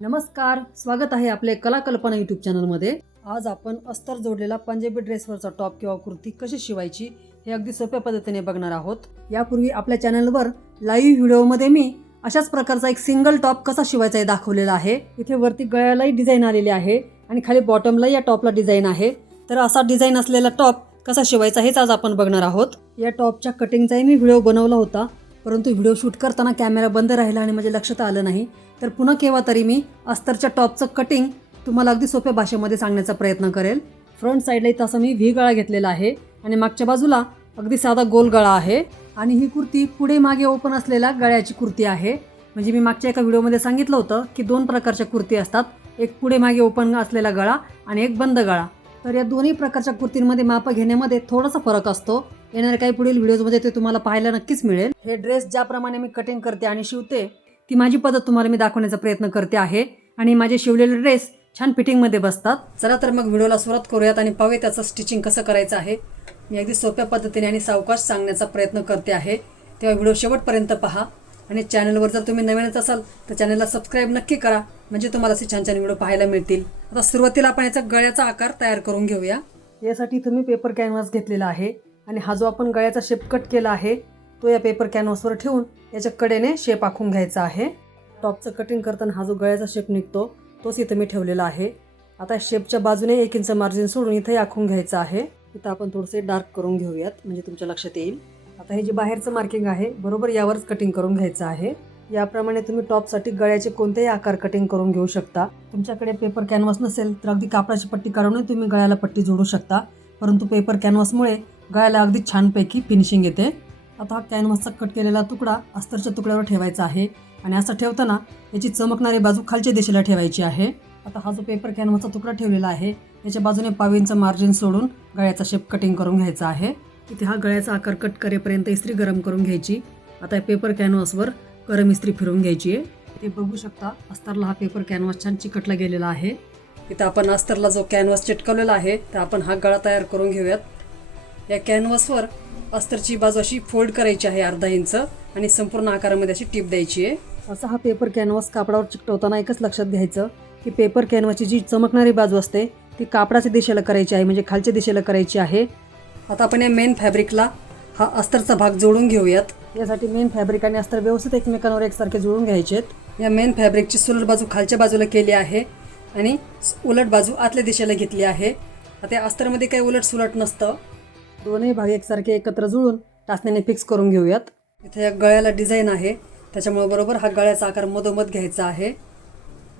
नमस्कार स्वागत आहे आपले कला कल्पना यूट्यूब चॅनलमध्ये आज आपण अस्तर जोडलेला पंजाबी ड्रेसवरचा टॉप किंवा कुर्ती कशी शिवायची हे अगदी सोप्या पद्धतीने बघणार आहोत. यापूर्वी आपल्या चॅनलवर लाईव्ह व्हिडिओमध्ये मी अशाच प्रकारचा एक सिंगल टॉप कसा शिवायचा हे दाखवलेला आहे. इथे वरती गळ्यालाही डिझाईन आलेली आहे आणि खाली बॉटमलाही या टॉपला डिझाईन आहे. तर असा डिझाईन असलेला टॉप कसा शिवायचा हेच आज आपण बघणार आहोत. या टॉपच्या कटिंगचाही मी व्हिडिओ बनवला होता. परंतु व्हिडिओ शूट करताना कॅमेरा बंद राहिला आणि माझ्या लक्षात आलं नाही तर पुन्हा केव्हा तरी मी अस्तरच्या टॉपचं कटिंग तुम्हाला अगदी सोप्या भाषेमध्ये सांगण्याचा प्रयत्न करेल. फ्रंट साईडला तसं मी व्ही गळा घेतलेला आहे आणि मागच्या बाजूला अगदी साधा गोल गळा आहे आणि ही कुर्ती पुढे मागे ओपन असलेल्या गळ्याची कुर्ती आहे. म्हणजे मी मागच्या एका व्हिडिओमध्ये सांगितलं होतं की दोन प्रकारच्या कुर्ती असतात एक पुढे मागे ओपन असलेला गळा आणि एक बंद गळा. तर या दोन्ही प्रकारच्या कुर्तींमध्ये माप घेण्यामध्ये थोडासा फरक असतो. येणाऱ्या काही पुढील व्हिडिओजमध्ये ते तुम्हाला पाहायला नक्कीच मिळेल. हे ड्रेस ज्याप्रमाणे मी कटिंग करते आणि शिवते ती माझी पद्धत तुम्हाला मी दाखवण्याचा प्रयत्न करते आहे. आणि माझे शिवलेले ड्रेस छान फिटिंगमध्ये बसतात. चला तर मग व्हिडिओला सुरुवात करूयात आणि पाहूया त्याचं स्टिचिंग कसं करायचं आहे. मी अगदी सोप्या पद्धतीने आणि सावकाश सांगण्याचा प्रयत्न करते आहे. तेव्हा व्हिडिओ शेवटपर्यंत पहा. आणि चॅनलवर जर तुम्ही नवीनच असाल तर चॅनलला सबस्क्राईब नक्की करा. म्हणजे तुम्हाला असे छान छान व्हिडिओ पाहायला मिळतील. आता सुरुवातीला आपण याचा गळ्याचा आकार तयार करून घेऊया. यासाठी इथं मी पेपर कॅनव्हास घेतलेला आहे. आणि हा जो आपण गळ्याचा शेप कट केला आहे तो या पेपर कॅनव्हासवर ठेवून याच्या कडेने शेप आखून घ्यायचा आहे. टॉपचं कटिंग करताना हा जो गळ्याचा शेप निघतो तोच इथं मी ठेवलेला आहे. आता शेपच्या बाजूने एक इंच मार्जिन सोडून इथंही आखून घ्यायचं आहे. इथं आपण थोडंसे डार्क करून घेऊयात म्हणजे तुमच्या लक्षात येईल. आता हे जे बाहेरचं मार्किंग आहे बरोबर यावरच कटिंग करून घ्यायचं आहे. याप्रमाणे तुम्ही टॉपसाठी गळ्याचे कोणतेही आकार कटिंग करून घेऊ शकता. तुमच्याकडे पेपर कॅनव्हास नसेल तर अगदी कापडाची पट्टी काढूनही तुम्ही गळ्याला पट्टी जोडू शकता. परंतु पेपर कॅनव्हासमुळे गळ्याला अगदी छानपैकी फिनिशिंग येते. आता हा कॅनव्हासचा कट केलेला तुकडा अस्तरच्या तुकड्यावर ठेवायचा आहे आणि असं ठेवताना याची चमकणारी बाजू खालच्या दिशेला ठेवायची आहे. आता हा जो पेपर कॅनव्हासचा तुकडा ठेवलेला आहे याच्या बाजूने पावींचं मार्जिन सोडून गळ्याचा शेप कटिंग करून घ्यायचा आहे. इथे हा गळ्याचा आकार कट करेपर्यंत इस्त्री गरम करून घ्यायची. आता पेपर कॅनव्हासवर गरम इस्त्री फिरवून घ्यायची आहे. ते बघू शकता अस्तरला हा पेपर कॅनव्हास छान चिकटला गेलेला आहे. इथं आपण अस्तरला जो कॅनव्हास चिटकवलेला आहे तर आपण हा गळा तयार करून घेऊयात. या कॅनव्हासवर अस्तरची बाजू अशी फोल्ड करायची आहे अर्धा इंच आणि संपूर्ण आकारामध्ये अशी टीप द्यायची आहे. असा हा पेपर कॅनव्हास कापडावर चिकटवताना एकच लक्षात घ्यायचं की पेपर कॅनव्हासची जी चमकणारी बाजू असते ती कापडाच्या दिशेला करायची आहे म्हणजे खालच्या दिशेला करायची आहे. आता आपण या मेन फॅब्रिकला हा अस्तरचा भाग जोडून घेऊयात. यासाठी मेन फॅब्रिक आणि अस्तर व्यवस्थित एकमेकांवर एकसारखे जोडून घ्यायचे आहेत. या मेन फॅब्रिकची सुलट बाजू खालच्या बाजूला केली आहे आणि उलट बाजू आतल्या दिशेला घेतली आहे. आता या अस्तरमध्ये काही उलट सुलट नसतं. दोन्ही भाग एकसारखे एकत्र जुळून टाचण्याने फिक्स करून घेऊयात. इथे या गळ्याला डिझाईन आहे. त्याच्यामुळे बरोबर हा गळ्याचा आकार मधोमध घ्यायचा आहे.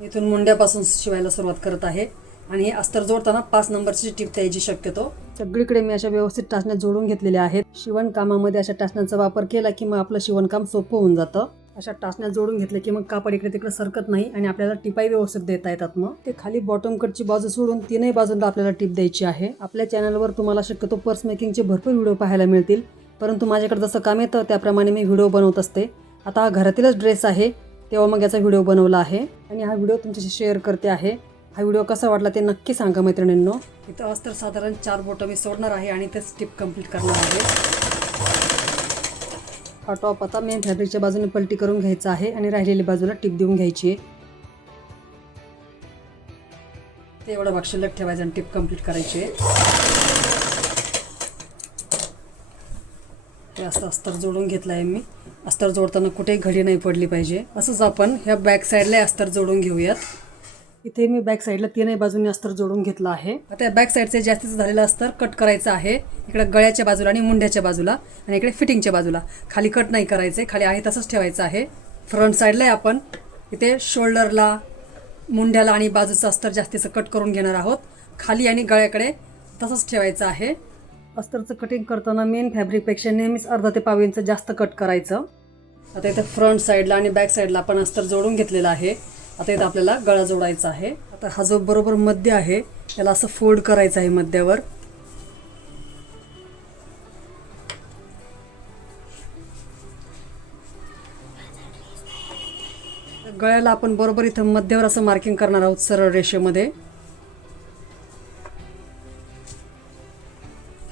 इथून मुंड्यापासून शिवायला सुरुवात करत आहे. आणि हे अस्तर जोडताना पाच नंबरची टीप द्यायची शक्यतो. सगळीकडे मी अशा व्यवस्थित टाचण्या जोडून घेतलेल्या आहेत. शिवणकामामध्ये अशा टाचण्यांचा वापर केला की मग आपलं शिवणकाम सोपं होऊन जातं. अशा टाचण्या जोडून घेतले की मग कापड इकडे तिकडे सरकत नाही आणि आपल्याला टिपाई व्यवस्थित देता येतात मग. ते खाली बॉटम कटची बाजू सोडून तीनही बाजूला आपल्याला टिप द्यायची आहे. आपल्या चॅनलवर तुम्हाला शक्यतो पर्स मेकिंगचे भरपूर व्हिडिओ पाहायला मिळतील. परंतु माझ्याकडे जसं काम येतं त्याप्रमाणे मी व्हिडिओ बनवत असते. आता हा घरातीलच ड्रेस आहे तेव्हा मग याचा व्हिडिओ बनवला आहे आणि हा व्हिडिओ तुमच्याशी शेअर करते आहे. हा व्हिडिओ कसा वाटला ते नक्की सांगा मैत्रिणींनो. इथं अस्तर साधारण चार बोटं मी सोडणार आहे आणि ते स्टिप कंप्लीट करणार आहे. हा टॉप आता मेन फॅब्रिकच्या बाजूने पलटी करून घ्यायचा आहे आणि राहिलेली बाजूला टिप देऊन घ्यायची आहे. ते एवढा भाग शिल्लक ठेवायचा आणि टिप कंप्लीट करायची आहे. हे असं अस्तर जोडून घेतलं आहे मी. अस्तर जोडताना कुठेही घडी नाही पडली पाहिजे. असंच आपण ह्या बॅक साईडला अस्तर जोडून घेऊयात. इथे मी बॅक साईडला तीनही बाजूने अस्तर जोडून घेतलं आहे. आता या बॅक साईडचे जास्तीचं झालेलं अस्तर कट करायचं आहे. इकडे गळ्याच्या बाजूला आणि मुंड्याच्या बाजूला आणि इकडे फिटिंगच्या बाजूला. खाली कट नाही करायचे खाली आहे तसंच ठेवायचं आहे. फ्रंट साईडला आपण. इथे शोल्डरला मुंड्याला आणि बाजूचं अस्तर जास्तीचं कट करून घेणार आहोत. खाली आणि गळ्याकडे तसंच ठेवायचं आहे. अस्तरचं कटिंग करताना मेन फॅब्रिकपेक्षा नेहमीच अर्धा ते पाव इंच जास्त कट करायचं. आता इथं फ्रंट साईडला आणि बॅक साईडला आपण अस्तर जोडून घेतलेलं आहे. आता इथं आपल्याला गळा जोडायचा आहे. आता हा जो बरोबर मध्य आहे याला असं फोल्ड करायचं आहे मध्यावर. गळ्याला आपण बरोबर इथं मध्यावर असं मार्किंग करणार आहोत सरळ रेषेमध्ये.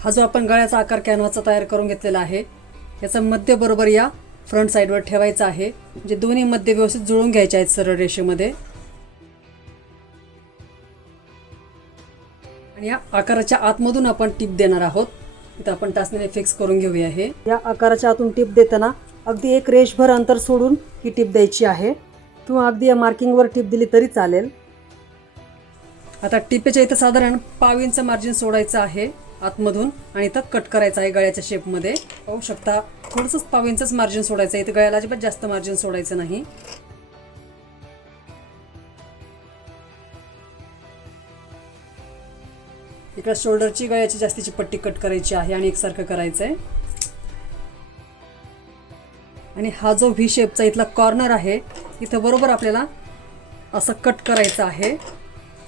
हा जो आपण गळ्याचा आकार कॅनव्हाचा तयार करून घेतलेला आहे याचा मध्य बरोबर या. फ्रंट साईडवर ठेवायचं आहे. म्हणजे दोन्ही मध्य व्यवस्थित जुळून घ्यायचे आहेत सरळ रेषेमध्ये. आणि या आकाराच्या आतमधून आपण टीप देणार आहोत. इथं आपण टाचणीने फिक्स करून घेऊया आहे या आकाराच्या आतून टीप देताना अगदी एक रेषभर अंतर सोडून ही टीप द्यायची आहे. किंवा अगदी या मार्किंगवर टीप दिली तरी चालेल. आता टिपेच्या इथं साधारण पाव इंच मार्जिन सोडायचं आहे. आतमधून आणि इथं कट करायचं आहे गळ्याच्या शेपमध्ये पाहू शकता थोडंसंच पाव इंचच मार्जिन सोडायचं आहे. इथं गळ्याला अजिबात जास्त मार्जिन सोडायचं नाही. इकडे शोल्डरची गळ्याची जास्तीची पट्टी कट करायची आहे आणि एकसारखं करायचं आहे आणि हा जो व्ही शेपचा इथला कॉर्नर आहे इथं बरोबर आपल्याला असं कट करायचं आहे.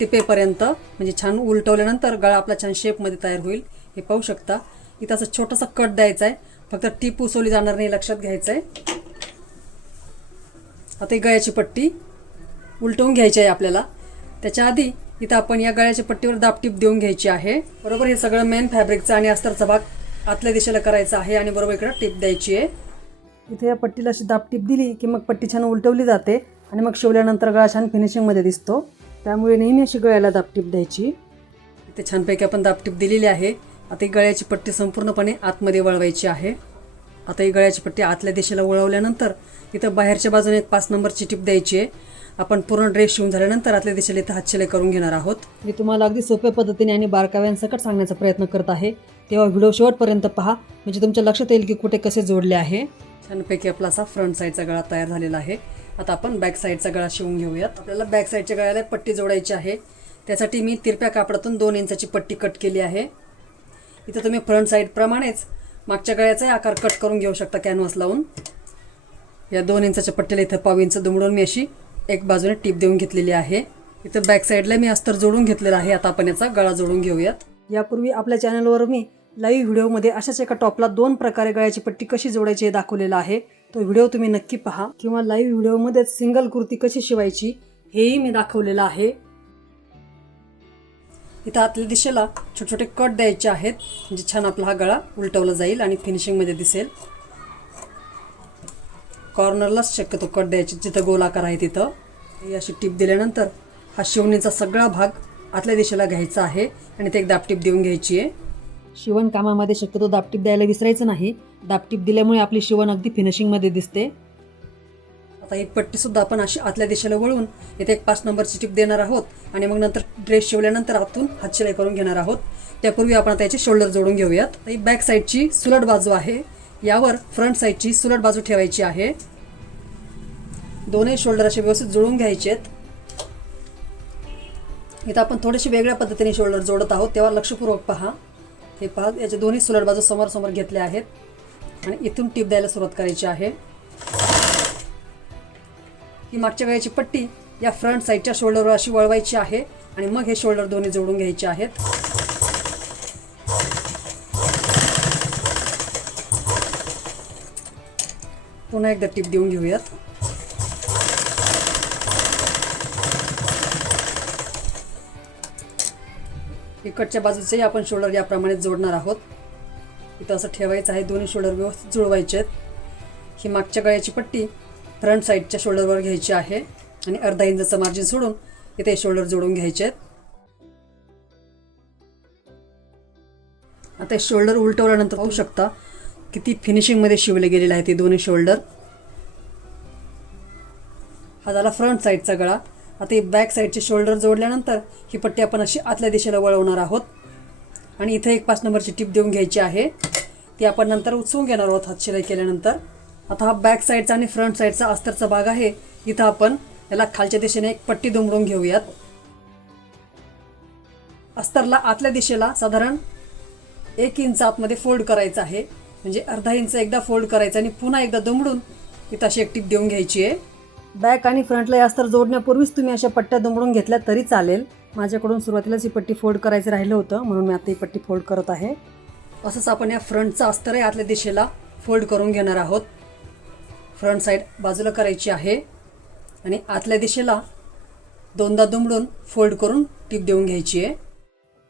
टिपेपर्यंत म्हणजे छान उलटवल्यानंतर गळा आपला छान शेपमध्ये तयार होईल. हे पाहू शकता. इथं असं छोटासा कट द्यायचा आहे. फक्त टीप उसवली जाणार नाही लक्षात घ्यायचं आहे आता ही गळ्याची पट्टी उलटवून घ्यायची आहे आपल्याला. त्याच्या आधी इथं आपण या गळ्याच्या पट्टीवर दापटीप देऊन घ्यायची आहे. बरोबर हे सगळं मेन फॅब्रिकचा आणि अस्तरचा भाग आतल्या दिशेला करायचा आहे आणि बरोबर इकडं टीप द्यायची आहे. इथे या पट्टीला अशी दापटीप दिली की मग पट्टी छान उलटवली जाते आणि मग शिवल्यानंतर गळा छान फिनिशिंगमध्ये दिसतो. त्यामुळे नेहमी अशी गळ्याला दाबटीप द्यायची. इथे छानपैकी आपण दाबटीप दिलेली आहे. आता ही गळ्याची पट्टी संपूर्णपणे आतमध्ये वळवायची आहे. आता ही गळ्याची पट्टी आतल्या दिशेला वळवल्यानंतर इथं बाहेरच्या बाजूने एक पाच नंबरची टिप द्यायची आहे. आपण पूर्ण ड्रेस शिवून झाल्यानंतर आतल्या दिशेला इथं हातशिलाई करून घेणार आहोत. मी तुम्हाला अगदी सोप्या पद्धतीने आणि बारकाव्यांसकट सांगण्याचा प्रयत्न करत आहे. तेव्हा व्हिडिओ शेवटपर्यंत पहा. म्हणजे तुमच्या लक्षात येईल की कुठे कसे जोडले आहे. छानपैकी आपला असा फ्रंट साईडचा गळा तयार झालेला आहे. आता आपण बॅक साईडचा गळा शिवून घेऊयात. आपल्याला बॅक साईडच्या गळ्याला पट्टी जोडायची आहे. त्यासाठी मी तिरप्या कापडातून दोन इंचाची पट्टी कट केली आहे. इथं तुम्ही फ्रंट साईडप्रमाणेच मागच्या गळ्याचा आकार कट करून घेऊ शकता कॅनव्हास लावून. या दोन इंचाच्या पट्टीला इथं पाव इंच दुमडून मी अशी एक बाजूने टीप देऊन घेतलेली आहे. इथं बॅक साईडला मी अस्तर जोडून घेतलेला आहे. आता आपण याचा गळा जोडून घेऊयात. यापूर्वी आपल्या चॅनलवर मी लाईव्ह व्हिडिओमध्ये अशाच एका टॉपला दोन प्रकारे गळ्याची पट्टी कशी जोडायची हे दाखवलेलं आहे. तो व्हिडिओ तुम्ही नक्की पहा किंवा लाईव्ह व्हिडिओमध्ये सिंगल कुर्ती कशी शिवायची हेही मी दाखवलेलं आहे. इथं आतल्या दिशेला छोटे छोटे कट द्यायचे आहेत म्हणजे छान आपला हा गळा उलटवला जाईल आणि फिनिशिंगमध्ये दिसेल. कॉर्नरलाच शक्यतो कट द्यायचे जिथं गोलाकार आहे तिथं. ही अशी टीप दिल्यानंतर हा शिवणीचा सगळा भाग आतल्या दिशेला घ्यायचा आहे आणि ते एक दापटीप देऊन घ्यायची आहे. शिवणकामामध्ये शक्यतो दापटीप द्यायला विसरायचं नाही. दापटीप दिल्यामुळे आपली शिवण अगदी फिनिशिंगमध्ये दिसते. आता एक पट्टीसुद्धा आपण अशी आतल्या दिशेला वळून इथे एक पाच नंबरची टीप देणार आहोत आणि मग नंतर ड्रेस शिवल्यानंतर आतून हातशिलाई करून घेणार आहोत. त्यापूर्वी आपण त्याचे शोल्डर जोडून घेऊयात. ही बॅक साईडची सुलट बाजू आहे. यावर फ्रंट साईडची सुलट बाजू ठेवायची आहे. दोन्ही शोल्डर असे व्यवस्थित जुळून घ्यायचे आहेत. इथं आपण थोडेसे वेगळ्या पद्धतीने शोल्डर जोडत आहोत. तेव्हा लक्षपूर्वक पहा. हे पहा याचे दोन्ही सुलट बाजू समोर समोर घेतले आहेत. आणि इथून टीप द्यायला सुरुवात करायची आहे. ही मागच्या वेळेची पट्टी या फ्रंट साईडच्या शोल्डरवर अशी वळवायची आहे आणि मग हे शोल्डर दोन्ही जोडून घ्यायचे आहेत. पुन्हा एकदा टीप देऊन घेऊयात. इकडच्या बाजूचेही आपण शोल्डर याप्रमाणे जोडणार आहोत. इथं असं ठेवायचं आहे. दोन्ही शोल्डर व्यवस्थित जुळवायचे आहेत. ही मागच्या गळ्याची पट्टी फ्रंट साईडच्या शोल्डरवर घ्यायची आहे. आणि अर्धा इंचाचं मार्जिन सोडून इथे शोल्डर जोडून घ्यायचे आहेत. आता शोल्डर उलटवल्यानंतर पाहू शकता किती फिनिशिंगमध्ये शिवले गेलेले आहे ते दोन्ही शोल्डर हा झाला फ्रंट साईडचा गळा. आता ही बॅक साईडचे शोल्डर जोडल्यानंतर ही पट्टी आपण अशी आतल्या दिशेला वळवणार आहोत. आणि इथे एक पाच नंबरची टीप देऊन घ्यायची आहे. ती आपण नंतर उचवून घेणार आहोत हातशिलाई केल्यानंतर. आता हा बॅक साईडचा आणि फ्रंट साईडचा अस्तरचा भाग आहे. इथं आपण याला खालच्या दिशेने एक पट्टी दुमडून घेऊयात. अस्तरला आतल्या दिशेला साधारण एक इंच आतमध्ये फोल्ड करायचं आहे. म्हणजे अर्धा इंच एकदा फोल्ड करायचं आणि पुन्हा एकदा दुमडून इथं अशी एक टीप देऊन घ्यायची आहे. बॅक आणि फ्रंटला या अस्तर जोडण्यापूर्वीच तुम्ही अशा पट्ट्या दुमडून घेतल्या तरी चालेल. माझ्याकडून सुरुवातीलाच ही पट्टी फोल्ड करायचं राहिलं होतं म्हणून मी आता ही पट्टी फोल्ड करत आहे. असंच आपण या फ्रंटचा अस्तर आहे आतल्या दिशेला फोल्ड करून घेणार आहोत. फ्रंट साईड बाजूला करायची आहे आणि आतल्या दिशेला दोनदा दुमडून फोल्ड करून टीप देऊन घ्यायची आहे.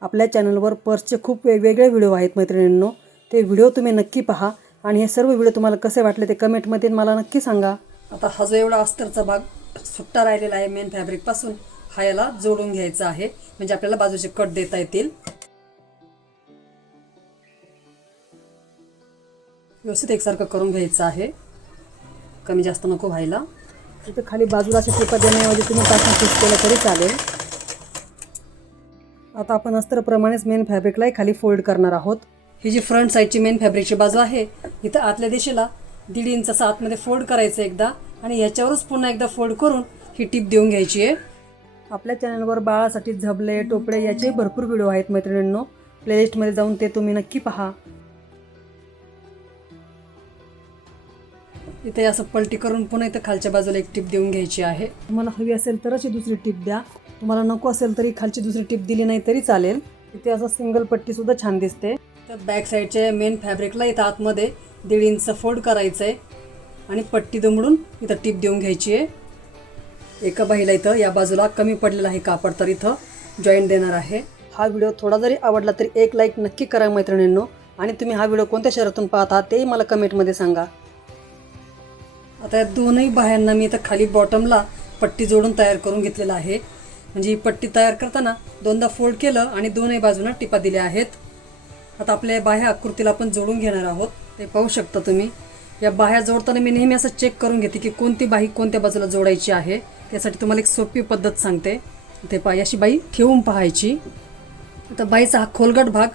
आपल्या चॅनलवर पर्सचे खूप वेगवेगळे व्हिडिओ आहेत मैत्रिणींनो ते व्हिडिओ तुम्ही नक्की पहा आणि हे सर्व व्हिडिओ तुम्हाला कसे वाटले ते कमेंटमध्ये मला नक्की सांगा. आता हा जो एवढा अस्तरचा भाग सुट्टा राहिलेला आहे मेन फॅब्रिकपासून हा याला जोडून घ्यायचा आहे. म्हणजे आपल्याला बाजूचे कट देता येतील. व्यवस्थित एकसारखं करून घ्यायचं आहे. कमी जास्त नको व्हायला. इथं खाली बाजूला अशा टिपा देण्याऐवजी तुम्ही टाकून फिक्स केलं तरी चालेल. आता आपण अस्त्रप्रमाणेच मेन फॅब्रिकलाही खाली फोल्ड करणार आहोत. ही जी फ्रंट साईडची मेन फॅब्रिकची बाजू आहे इथं आतल्या दिशेला दीड इंच असं आतमध्ये फोल्ड करायचं एकदा आणि ह्याच्यावरच पुन्हा एकदा फोल्ड करून ही टीप देऊन घ्यायची आहे. आपल्या चॅनलवर बाळासाठी झबले टोपडे याचे भरपूर व्हिडिओ आहेत मैत्रिणींनो. प्लेलिस्टमध्ये जाऊन ते तुम्ही नक्की पहा. इथे असं पलटी करून पुन्हा इथं खालच्या बाजूला एक टीप देऊन घ्यायची आहे. तुम्हाला हवी असेल तरच ही दुसरी टीप द्या. तुम्हाला नको असेल तरी खालची दुसरी टीप दिली नाही तरी चालेल. इथे असं सिंगल पट्टी सुद्धा छान दिसते. तर बॅक साईडच्या मेन फॅब्रिकला इथं आतमध्ये दीड इंच फोल्ड करायचं आहे आणि पट्टी दमडून इथं टीप देऊन घ्यायची आहे. एका बाईला इथं या बाजूला कमी पडलेला आहे कापड तर इथं जॉईंट देणार आहे. हा व्हिडिओ थोडा जरी आवडला तरी एक लाईक नक्की करा मैत्रिणींनो. आणि तुम्ही हा व्हिडिओ कोणत्या शहरातून पाहता तेही मला कमेंटमध्ये सांगा. आता या दोनही बाह्यांना मी इथं खाली बॉटमला पट्टी जोडून तयार करून घेतलेला आहे. म्हणजे ही पट्टी तयार करताना दोनदा फोल्ड केलं आणि दोनही बाजूंना टिपा दिल्या आहेत. आता आपल्या या बाह्या आकृतीला आपण जोडून घेणार आहोत. ते पाहू शकता तुम्ही. या बाह्या जोडताना मी नेहमी असं चेक करून घेते की कोणती बाही कोणत्या बाजूला जोडायची आहे. त्यासाठी तुम्हाला एक सोपी पद्धत सांगते. ते पहा अशी बाई ठेवून पाहायची. आता बाईचा हा खोलगट भाग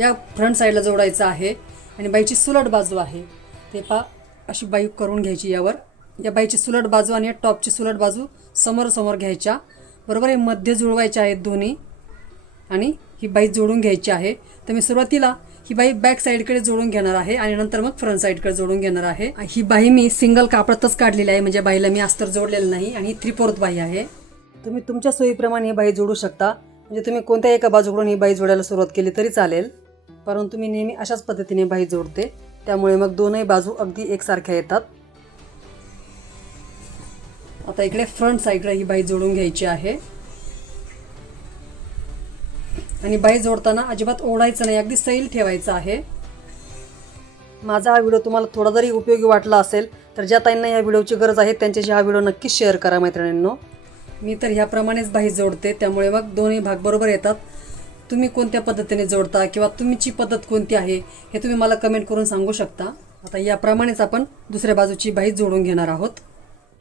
या फ्रंट साईडला जोडायचा आहे आणि बाईची सुलट बाजू आहे. ते पहा अशी बाई करून घ्यायची यावर. या बाईची सुलट बाजू आणि या टॉपची सुलट बाजू समोर समोर घ्यायच्या. बरोबर हे मध्य जुळवायच्या आहेत दोन्ही. आणि ही बाई जोडून घ्यायची आहे. तर मी सुरुवातीला ही बाई बॅक साईडकडे जोडून घेणार आहे आणि नंतर मग फ्रंट साईडकडे जोडून घेणार आहे. ही बाई मी सिंगल कापडातच काढलेली आहे. म्हणजे बाईला मी अस्तर जोडलेलं नाही आणि त्रिपोरत बाई आहे. तुम्ही तुमच्या सोयीप्रमाणे ही बाई जोडू शकता. म्हणजे तुम्ही कोणत्या एका बाजूकडून ही बाई जोडायला सुरुवात केली तरी चालेल. परंतु मी नेहमी अशाच पद्धतीने बाई जोडते. त्यामुळे मग दोनही बाजू अगदी एकसारख्या येतात. आता इकडे फ्रंट साईडला ही बाई जोडून घ्यायची आहे. आणि बाई जोडताना अजिबात ओढायचं नाही अगदी सैल ठेवायचं आहे. माझा हा व्हिडिओ तुम्हाला थोडा जरी उपयोगी वाटला असेल तर ज्या ताईंना या व्हिडिओची गरज आहे त्यांच्याशी हा व्हिडिओ नक्कीच शेअर करा मैत्रिणींनो. मी तर ह्याप्रमाणेच बाई जोडते त्यामुळे मग दोन्ही भाग बरोबर येतात. तुम्ही कोणत्या पद्धतीने जोडता किंवा तुमची पद्धत कोणती आहे हे तुम्ही मला कमेंट करून सांगू शकता. आता याप्रमाणेच आपण दुसऱ्या बाजूची बाई जोडून घेणार आहोत.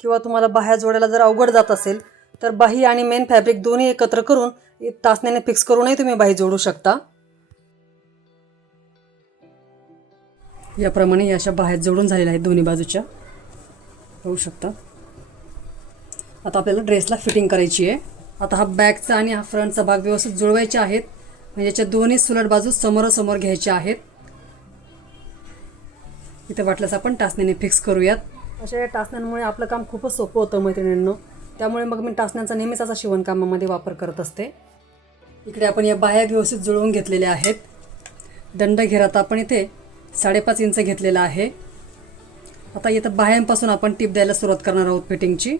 किंवा तुम्हाला बाह्या जोडायला जर अवघड जात असेल तर बाही आणि मेन फॅब्रिक दोन्ही एकत्र करून तासण्याने फिक्स करूनही तुम्ही बाही जोडू शकता. याप्रमाणे या अशा बाहेर जोडून झालेल्या आहेत दोन्ही बाजूच्या. होऊ शकता. आता आपल्याला ड्रेसला फिटिंग करायची आहे. आता हा बॅकचा आणि हा फ्रंटचा भाग व्यवस्थित जुळवायचे आहेत. म्हणजे याच्या दोन्ही सुलट बाजू समोरासमोर घ्यायच्या आहेत. इथे वाटल्यास आपण टाचण्याने फिक्स करूयात. अशा या टाचण्यांमुळे आपलं काम खूपच सोपं होतं मैत्रिणींनो. त्यामुळे मग मी टाचण्यांचा नेहमीच असा शिवणकामामध्ये वापर करत असते. इकडे आपण या बाह्या व्यवस्थित जुळवून घेतलेल्या आहेत. दंड घेरात आपण इथे साडेपाच इंच घेतलेला आहे. आता इथं बाह्यांपासून आपण टिप द्यायला सुरुवात करणार आहोत फिटिंगची.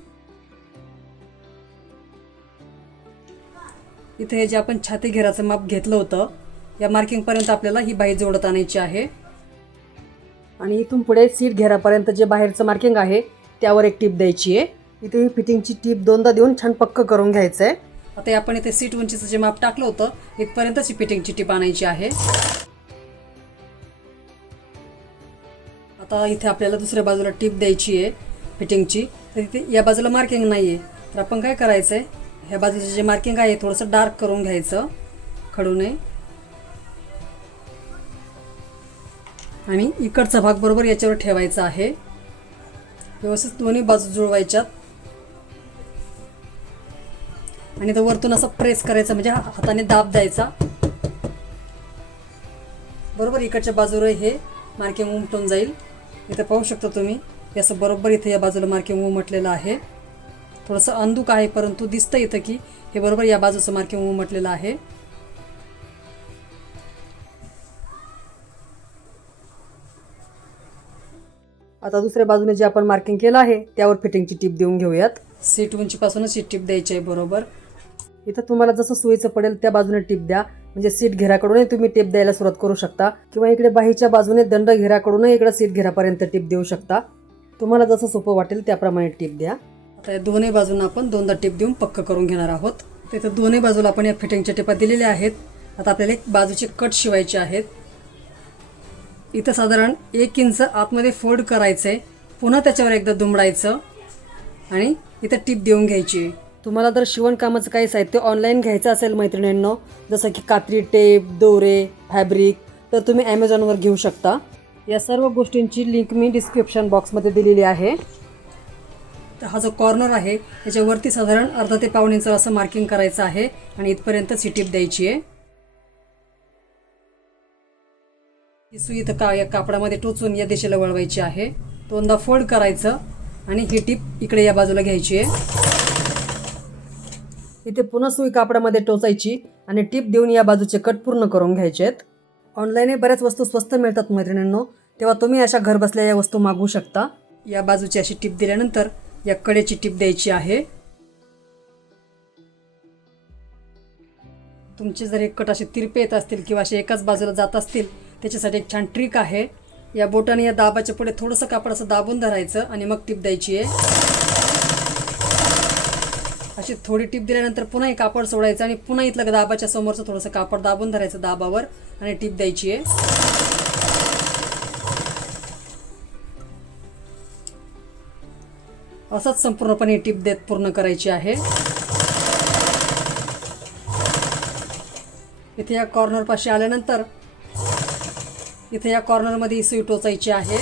इथे हे जे आपण छाती घेराचं माप घेतलं होतं या मार्किंगपर्यंत आपल्याला ही बाई जोडत आणायची आहे. आणि इथून पुढे सीट घेरापर्यंत जे बाहेरचं मार्किंग आहे त्यावर एक टीप द्यायची आहे. इथे ही फिटिंगची टीप दोनदा देऊन छान पक्क करून घ्यायचं आहे आता आपण इथे सीट उंचीचं जे माप टाकलं होतं इथपर्यंतची फिटिंगची टीप आणायची आहे. आता इथे आपल्याला दुसऱ्या बाजूला टीप द्यायची आहे फिटिंगची तर इथे या बाजूला मार्किंग नाही आहे तर आपण काय करायचं आहे ह्या बाजूचं जे मार्किंग आहे थोडंसं डार्क करून घ्यायचं खडूने. आणि इकडचा भाग बरोबर याच्यावर ठेवायचा आहे. व्यवस्थित दोन्ही बाजू जुळवायच्यात. आणि तो वरतून असं प्रेस करायचं म्हणजे हाताने दाब द्यायचा. बरोबर इकडच्या बाजूला हे मार्किंग उमटून जाईल. इथं पाहू शकता तुम्ही याचं असं बरोबर इथे या बाजूला मार्किंग उमटलेलं आहे. थोडंसं अंधुक आहे परंतु दिसतं इथं की हे बरोबर या बाजूचं मार्किंग उमटलेलं आहे. आता दुसऱ्या बाजूने जे आपण मार्किंग केलं आहे त्यावर फिटिंगची टीप देऊन घेऊयात. सीट उंचीपासूनच ही टीप द्यायची आहे बरोबर. इथं तुम्हाला जसं सोयीचं पडेल त्या बाजूने टीप द्या. म्हणजे सीट घेराकडूनही तुम्ही टिप द्यायला सुरुवात करू शकता. किंवा इकडे बाहीच्या बाजूने दंड घेराकडूनही इकडे सीट घेरापर्यंत टीप देऊ शकता. तुम्हाला जसं सोपं वाटेल त्याप्रमाणे टीप द्या. आता या दोन्ही बाजूंना आपण दोनदा टिप देऊन पक्क करून घेणार आहोत. तिथं दोन्ही बाजूला आपण या फिटिंगच्या टिपा दिलेल्या आहेत. आता आपल्याला एक बाजूचे कट शिवायचे आहेत. इथं साधारण एक इंच आतमध्ये फोल्ड करायचं आहे पुन्हा त्याच्यावर एकदा दुमडायचं. आणि इथं टीप देऊन घ्यायची. तुम्हाला जर शिवणकामाचं काही साहित्य ऑनलाईन घ्यायचं असेल मैत्रिणींनो जसं की कात्री टेप दोरे फॅब्रिक तर तुम्ही ॲमेझॉनवर घेऊ शकता. या सर्व गोष्टींची लिंक मी डिस्क्रिप्शन बॉक्समध्ये दिलेली आहे. तर हा जो कॉर्नर आहे त्याच्यावरती साधारण अर्धा ते पाऊण इंच असं मार्किंग करायचं आहे आणि इथपर्यंतच ही टीप द्यायची आहे. ही सुई इथं का या कापडामध्ये टोचून या दिशेला वळवायची आहे. दोनदा फोल्ड करायचं आणि ही टीप इकडे या बाजूला घ्यायची आहे. इथे पुन्हा सुई कापडामध्ये टोचायची आणि टीप देऊन या बाजूचे कट पूर्ण करून घ्यायचे आहेत ऑनलाईनही बऱ्याच वस्तू स्वस्त मिळतात मैत्रिणींनो. तेव्हा तुम्ही अशा घरबसल्या या वस्तू मागवू शकता. या बाजूची अशी टीप दिल्यानंतर या कडेची टीप द्यायची आहे. तुमचे जर एक कट असे तिरपे येत असतील किंवा असे एकाच बाजूला जात असतील त्याच्यासाठी एक छान ट्रिक आहे. या बोटाने या दाबाच्या पुढे थोडंसं कापड असं दाबून धरायचं आणि मग टीप द्यायची आहे. अशी थोडी टीप दिल्यानंतर पुन्हा हे कापड सोडायचं आणि पुन्हा इथलं दाबाच्या समोरचं थोडंसं कापड दाबून धरायचं दाबावर आणि टीप द्यायची आहे. असंच संपूर्णपणे टीप देत पूर्ण करायची आहे. इथे या कॉर्नरपाशी आल्यानंतर इथे या कॉर्नरमध्ये ही सुई टोचायची आहे.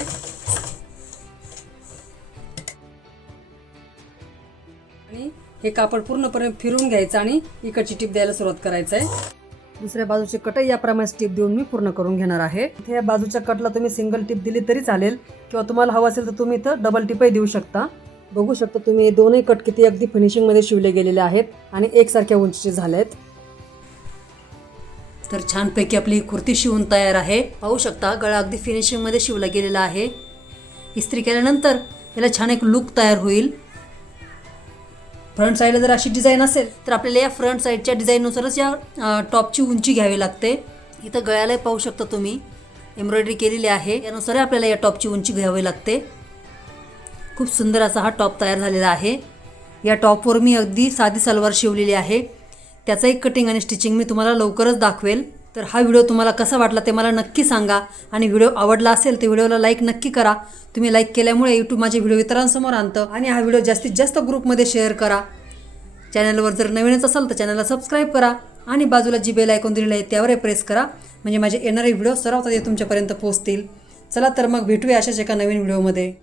हे कापड पूर्णपणे फिरून घ्यायचं आणि इकडची टीप द्यायला सुरुवात करायचं आहे दुसऱ्या बाजूचे कटही याप्रमाणे टीप देऊन मी पूर्ण करून घेणार आहे. इथे या बाजूच्या कटला तुम्ही सिंगल टीप दिली तरी चालेल किंवा तुम्हाला हवं असेल तर तुम्ही इथं डबल टिपही देऊ शकता. बघू शकता तुम्ही हे दोनही कट किती अगदी फिनिशिंगमध्ये शिवले गेलेले आहेत आणि एकसारख्या उंचीचे झाले आहेत तर छानपैकी आपली कुर्ती शिवून तयार आहे. पाहू शकता गळा अगदी फिनिशिंगमध्ये शिवला गेलेला आहे. इस्त्री केल्यानंतर याला छान एक लुक तयार होईल. फ्रंट साईडला जर अशी डिझाईन असेल तर आपल्याला या फ्रंट साईडच्या डिझाईननुसारच या टॉपची उंची घ्यावी लागते. इथं गळ्यालाही पाहू शकता तुम्ही. एम्ब्रॉयडरी केलेली आहे. यानुसार आपल्याला या टॉपची उंची घ्यावी लागते. खूप सुंदर असा हा टॉप तयार झालेला आहे. या टॉपवर मी अगदी साधी सलवार शिवलेली आहे. त्याचं एक कटिंग आणि स्टिचिंग मी तुम्हाला लवकरच दाखवेल. तर हा व्हिडिओ तुम्हाला कसा वाटला ते मला नक्की सांगा. आणि व्हिडिओ आवडला असेल तर व्हिडिओला लाईक नक्की करा. तुम्ही लाईक केल्यामुळे यूट्यूब माझे व्हिडिओ इतरांसमोर आणतं आणि हा व्हिडिओ जास्तीत जास्त ग्रुपमध्ये शेअर करा. चॅनलवर जर नवीनच असाल तर चॅनलला सबस्क्राईब करा आणि बाजूला जी बेल ऐकून दिलेलं आहे त्यावरही प्रेस करा. म्हणजे माझे येणारे व्हिडिओ सर्वात आधी तुमच्यापर्यंत पोहोचतील. चला तर मग भेटूया अशाच एका नवीन व्हिडिओमध्ये.